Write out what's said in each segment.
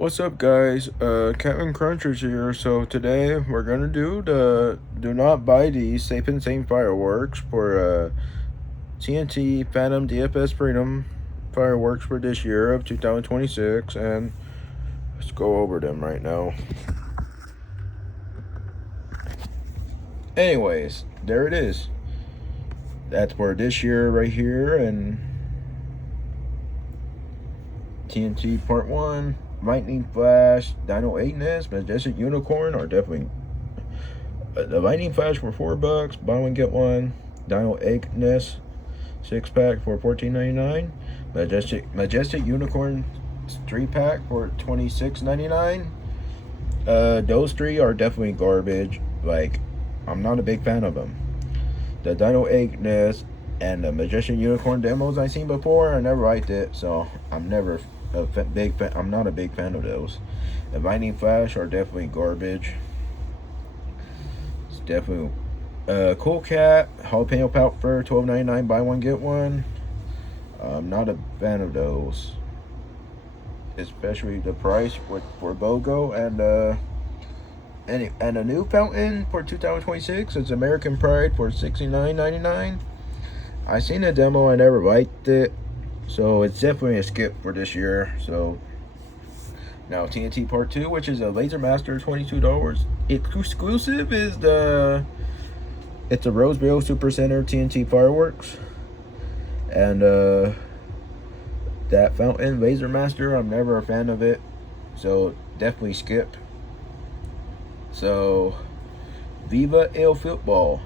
What's up, guys? Kevin Crunchers here. So today we're gonna do the do not buy these Sane fireworks for TNT Phantom DFS Freedom fireworks for this year of 2026, and let's go over them right now. Anyways, there it is. That's for this year right here, and TNT Part 1, Lightning Flash, Dino 8ness, Majestic Unicorn are definitely the Lightning Flash for $4, buy one get one. Dino 8ness 6-pack for $14.99. Majestic Unicorn 3-pack for $26.99. Those three are definitely garbage. Like, I'm not a big fan of them. The Dino 8ness and the Majestic Unicorn demos I've seen before, I never liked it, so I'm never a big fan. I'm not a big fan of those. The Lightning Flash are definitely garbage. It's definitely Cool Cat Jalapeno Pout for $12.99. Buy one get one. I'm not a fan of those, especially the price for BOGO and a new fountain for 2026. It's American Pride for $69.99. I seen the demo, I never liked it, so it's definitely a skip for this year. So now TNT Part 2, which is a Laser Master, $22. Exclusive is it's a Roseville Super Center TNT fireworks, and that fountain Laser Master, I'm never a fan of it, so definitely skip. So Viva El Football,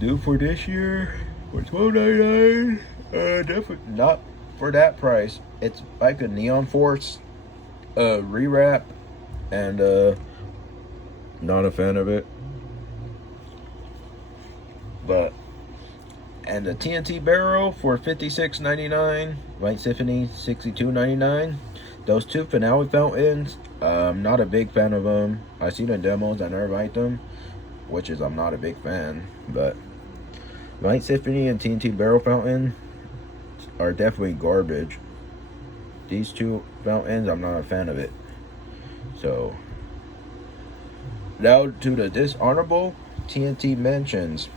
due for this year for $12.99. Definitely not for that price. It's like a Neon Force rewrap, and not a fan of it. But and the TNT barrel for $56.99. White Symphony $62.99. Those two finale fountains, I'm not a big fan of them. I seen the demos, I never liked them, which is I'm not a big fan. But Light Symphony and TNT Barrel Fountain are definitely garbage. These two fountains, I'm not a fan of it. So now to the dishonorable TNT mentions.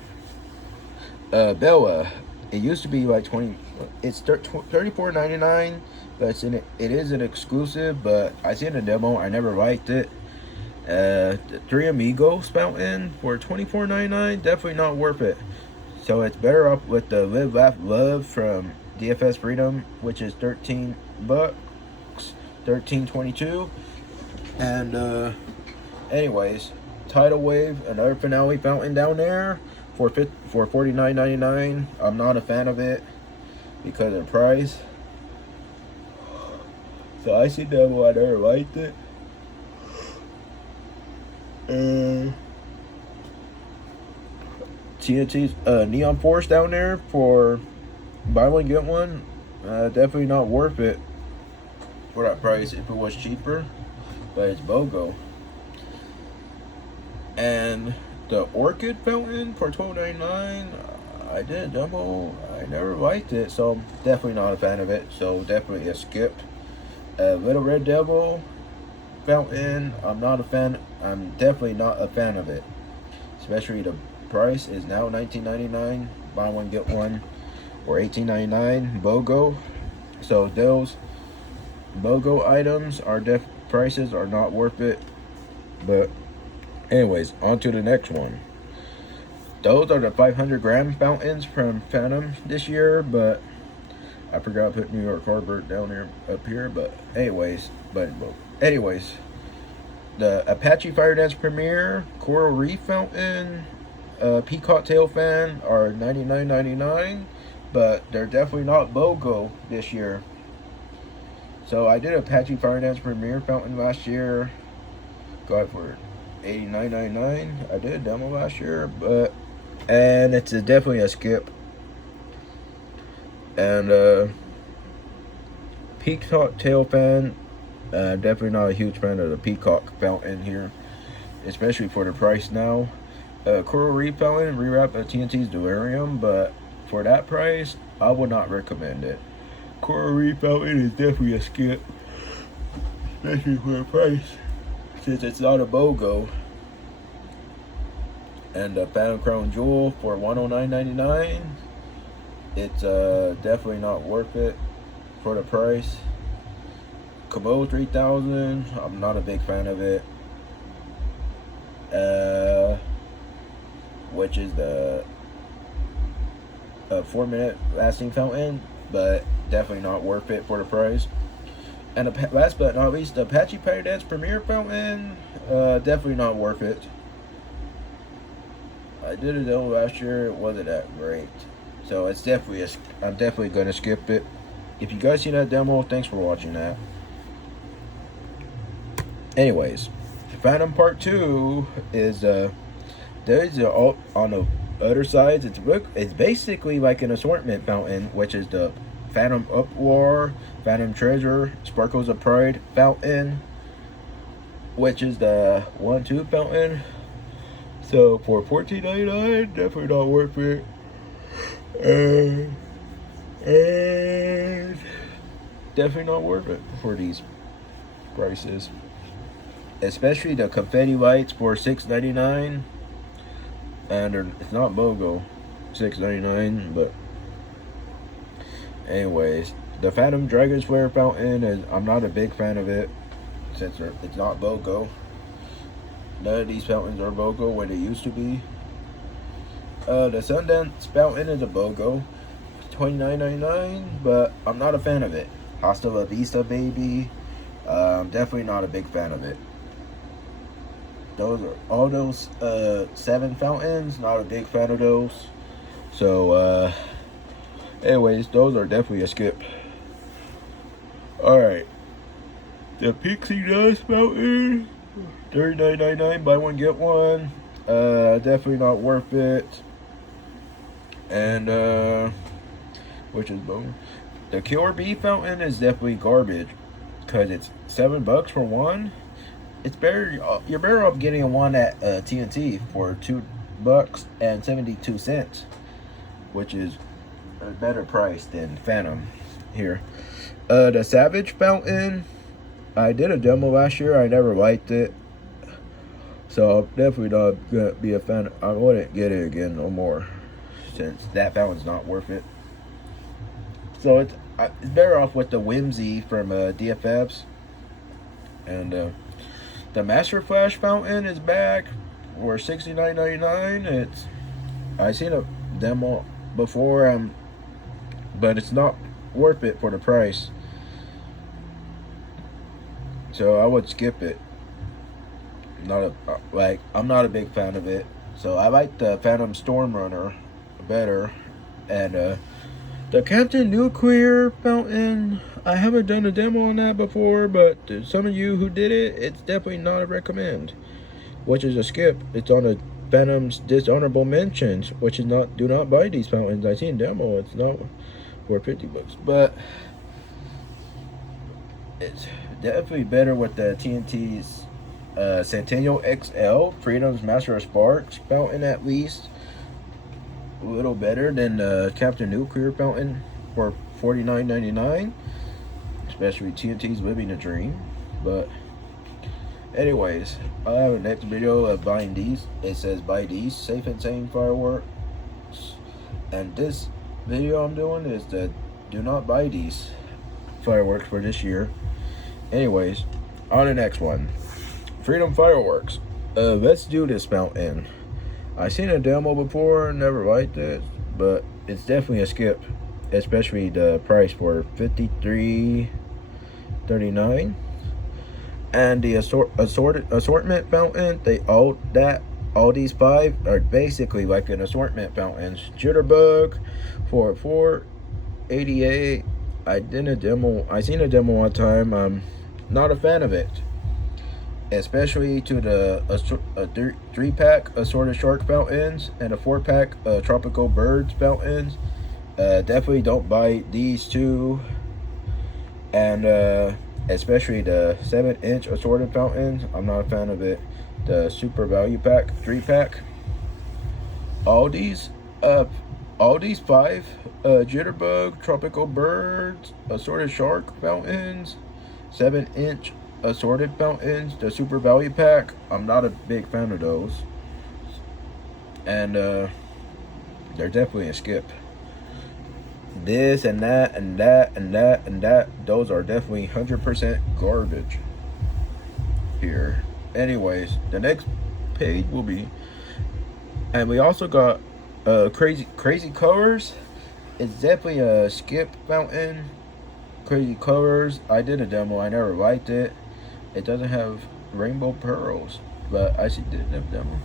Bella, it used to be like it's $34.99, but it is an exclusive. But I seen a demo, I never liked it. The Three Amigos fountain for $24.99, definitely not worth it. So it's better up with the Live Laugh Love from DFS Freedom, which is $13, $13.22. And anyways, Tidal Wave, another finale fountain down there for $49.99. I'm not a fan of it because of the price. So I see demo, I never liked it. TNT's Neon Force down there for buy one get one. Definitely not worth it for that price if it was cheaper, but it's BOGO. And the Orchid fountain for $12.99, I did a demo, I never liked it, so I'm definitely not a fan of it. So definitely a skip. Little Red Devil fountain, I'm not a fan. I'm definitely not a fan of it, especially the price is now $19.99. Buy one get one, or $18.99 BOGO. So those BOGO items are prices are not worth it. But anyways, on to the next one. Those are the 500-gram fountains from Phantom this year, but I forgot to put New York Harbor down here up here. But anyways, the Apache Fire Dance Premier Coral Reef Fountain, Peacock Tail Fan are $99.99, but they're definitely not BOGO this year. So I did Apache Fire Dance Premier Fountain last year, got it for $89.99. I did a demo last year, and it's definitely a skip. And Peacock Tail Fan, definitely not a huge fan of the Peacock Fountain here, especially for the price now. Coral Reef Fountain, rewrap TNT's Delirium, but for that price, I would not recommend it. Coral Reef Fountain is definitely a skip. especially for the price, since it's not a BOGO. And the Phantom Crown Jewel for $109.99. It's definitely not worth it for the price. Cabo 3000. I'm not a big fan of it. Which is the 4-minute lasting fountain, but definitely not worth it for the price. And last but not least, the Apache Pirate Dance Premier Fountain, definitely not worth it. I did it though last year, it wasn't that great. So it's definitely, I'm definitely going to skip it. If you guys see that demo, thanks for watching that. Anyways, Phantom Part 2 is, there's on the other sides, it's basically like an assortment fountain, which is the Phantom Uproar, Phantom Treasure, Sparkles of Pride fountain, which is the 1-2 fountain. So for $14.99, definitely not worth it. And definitely not worth it for these prices. Especially the confetti lights for $6.99. And it's not BOGO, $6.99, but anyways, the Phantom Dragon's Flare fountain is, I'm not a big fan of it since it's not BOGO. None of these fountains are BOGO where they used to be. The Sundance fountain is a BOGO, $29.99, but I'm not a fan of it. Hasta La Vista Baby, definitely not a big fan of it. Those are all those 7 fountains, not a big fan of those. So anyways, those are definitely a skip. Alright, the Pixie Dust fountain, $39.99, buy one get one. Definitely not worth it. And which is bone. The Killer Bee fountain is definitely garbage because it's $7 for one. It's better. You're better off getting one at TNT for $2.72, which is a better price than Phantom here. The Savage fountain, I did a demo last year. I never liked it, so I'm definitely not gonna be a fan. I wouldn't get it again no more, since that fountain's not worth it. So it's better off with the Whimsy from DFS. And the Master Flash fountain is back for $69.99. I seen a demo before, but it's not worth it for the price. So I would skip it. I'm not a big fan of it. So I like the Phantom Storm Runner better. And the Captain Nuclear fountain, I haven't done a demo on that before, but some of you who did it, it's definitely not a recommend, which is a skip. It's on the Phantom's dishonorable mentions, which is not, do not buy these fountains. I seen demo, it's not for $50, but it's definitely better with the TNT's Centennial XL Freedom's Master of Sparks fountain, at least a little better than the Captain Nuclear fountain for $49.99, especially TNT's Living a Dream. But anyways, I have a next video of buying these. It says buy these Safe and Sane fireworks, and this video I'm doing is that do not buy these fireworks for this year. Anyways, on the next one, Freedom Fireworks. Let's do this fountain. I seen a demo before, never liked it, but it's definitely a skip, especially the price for $53.39. And the assortment fountain, all these 5 are basically like an assortment fountain. Jitterbug for $4.88. I seen a demo one time. I'm not a fan of it, especially to the 3-pack assorted shark fountains and a 4-pack tropical birds fountains. Definitely don't buy these two. And especially the 7-inch assorted fountains, I'm not a fan of it. The super value pack 3-pack, all these 5 jitterbug tropical birds assorted shark fountains, 7-inch assorted fountains, the super value pack, I'm not a big fan of those. And they're definitely a skip. This and that and that and that and that, those are definitely 100% garbage here. Anyways, the next page will be, and we also got crazy colors. It's definitely a skip fountain. Crazy colors. I did a demo. I never liked it. It doesn't have rainbow pearls, but I did a demo.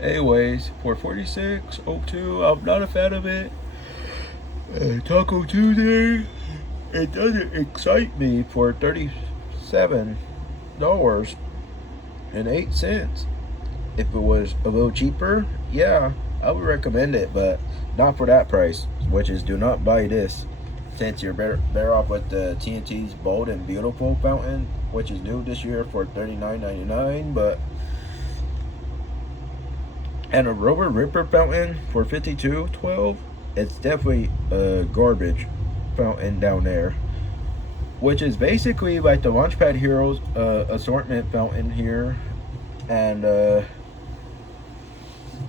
Anyways, for 46.02, I'm not a fan of it. Taco Tuesday, it doesn't excite me for $37.08. If it was a little cheaper, yeah, I would recommend it, but not for that price, which is do not buy this, since you're better off with the TNT's Bold and Beautiful fountain, which is new this year for $39.99, but and a Rover Ripper fountain for $52.12. It's definitely a garbage fountain down there, which is basically like the Launchpad Heroes assortment fountain here, and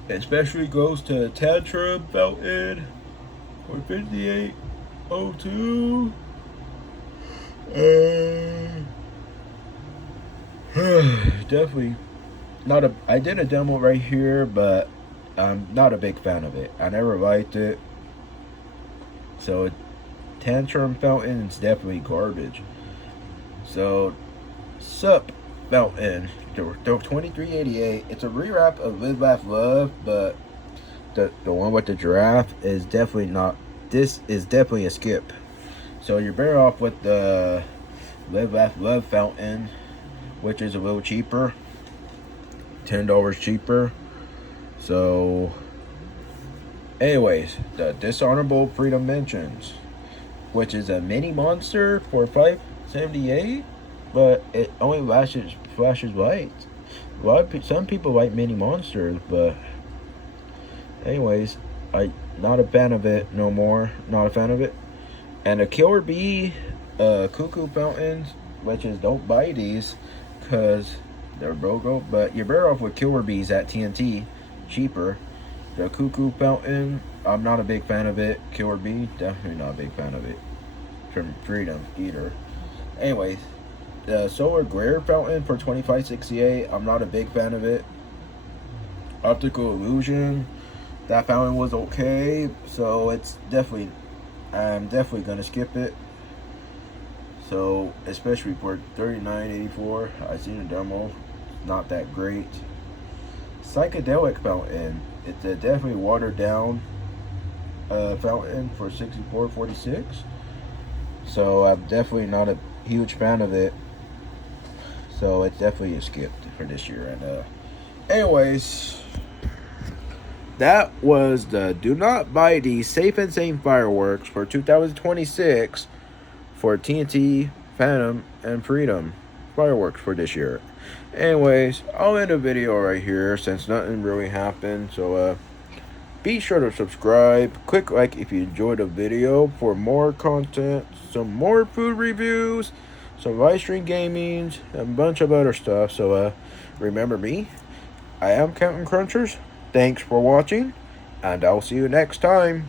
especially goes to Tantrum fountain for $58.02. Definitely not a. I did a demo right here, but I'm not a big fan of it. I never liked it. So Tantrum fountain is definitely garbage. So Sup fountain, the $23.88. It's a rewrap of Live Laugh Love, but the one with the giraffe is definitely not. This is definitely a skip. So you're better off with the Live Laugh Love fountain, which is a little cheaper, $10 cheaper. So anyways, the Dishonorable Freedom Mentions, which is a mini monster for $5.78, but it only flashes light. Some people like mini monsters, but anyways, I not a fan of it no more. Not a fan of it. And a Killer Bee Cuckoo fountains, which is don't buy these because they're BOGO, but you're better off with Killer Bees at TNT, cheaper. The Cuckoo fountain, I'm not a big fan of it. Killer Bee, definitely not a big fan of it. From Freedom either. Anyways, the Solar Glare fountain for $25.68, I'm not a big fan of it. Optical Illusion, that fountain was okay, so it's definitely, I'm definitely gonna skip it. So especially for $39.84, I seen a demo, not that great. Psychedelic fountain, it's a definitely watered down fountain for $64.46. So I'm definitely not a huge fan of it. So it's definitely a skip for this year. And anyways, that was the Do Not Buy These Safe and Sane fireworks for 2026 for TNT, Phantom, and Freedom fireworks for this year. Anyways, I'll end the video right here since nothing really happened. So be sure to subscribe, click like if you enjoyed the video for more content, some more food reviews, some live stream gamings, and a bunch of other stuff. So remember me, I am Counting Crunchers. Thanks for watching, and I'll see you next time.